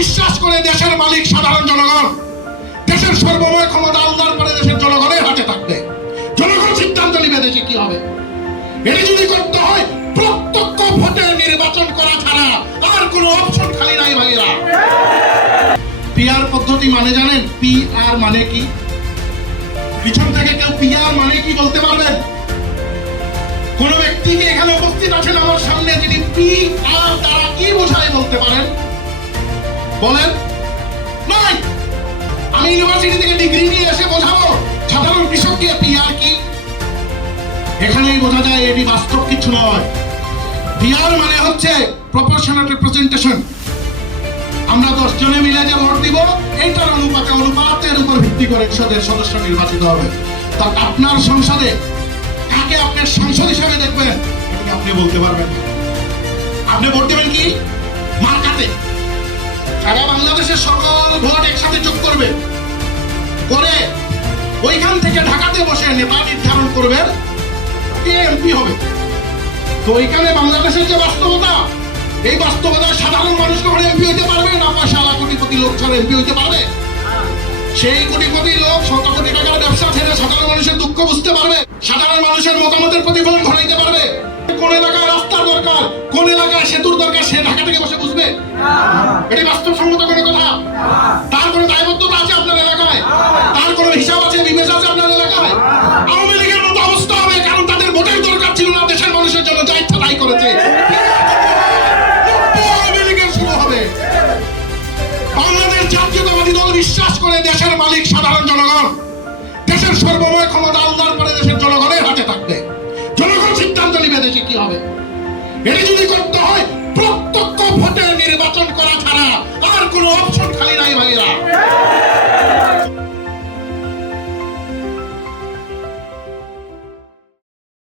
বিশ্বাস করে দেশের মালিক সাধারণ জনগণ। দেশের সর্বময় ক্ষমতা আল্লাহর পরে দেশের জনগণের হাতে থাকবে। জনগণ সিদ্ধান্ত নিবে দেশে কি হবে। এটি যদি করতে হয়, প্রত্যক্ষ ভোটে নির্বাচন করা ছাড়া আর কোন অপশন খালি নাই ভাইরা পিআর পদ্ধতি মানে জানেন? পি আর মানে কি? পিছন থেকে কেউ পিআর মানে কি বলতে পারবেন? কোন ব্যক্তি বলেন? নাই! আমি ইউনিভার্সিটি থেকে ডিগ্রি নিয়ে এসে বোঝাবো। সাধারণ কৃষককে পিআর কি? এখানেই বোঝা যায় এটি বাস্তব কিছু নয়। পিআর মানে হচ্ছে প্রপোর্শনাল রিপ্রেজেন্টেশন আমরা দশ জনে মিলে যে ভোট দিব, এইটার অনুপাতে অনুপাতের উপর ভিত্তি করে সংসদের সদস্য নির্বাচিত হবে। তা আপনার সংসদে কাকে আপনার সংসদ হিসাবে দেখবেন? আপনি বলতে পারবেন আপনি ভোট দেবেন কি? সারা বাংলাদেশের সকল ভোট একসাথে যোগ করবে। করে ওইখান থেকে ঢাকাতে বসে নেতা নির্ধারণ করবেন কে এমপি হবে? তো ওইখানে বাংলাদেশের যে বাস্তবতা, এই বাস্তবতায় সাধারণ মানুষ কখন এমপি হইতে পারবে? না পয়সা কোটিপতি লোক ছাড়া এমপি হইতে পারবে? সেই কোটিপতি লোক শত কোটি টাকার ব্যবসা ছেড়ে সাধারণ মানুষের দুঃখ বুঝতে পারবে? সাধারণ মানুষের মতামতের প্রতিফলন ঘটাইতে পারবে? কোন এলাকায় রাস্তার দরকার, কোন এলাকায় সেতুর দরকার, সে ঢাকা থেকে বসে বুঝবে? এটি বাস্তবসম্মত সর্বময় ক্ষমতা আল্লাহর পরে দেশের জনগণের হাতে থাকবে। জনগণ সিদ্ধান্ত নিবে দেশে কি হবে। এটি যদি করতে হয়, প্রত্যক্ষ ভোটে নির্বাচন করা ছাড়া আর কোনো অপশন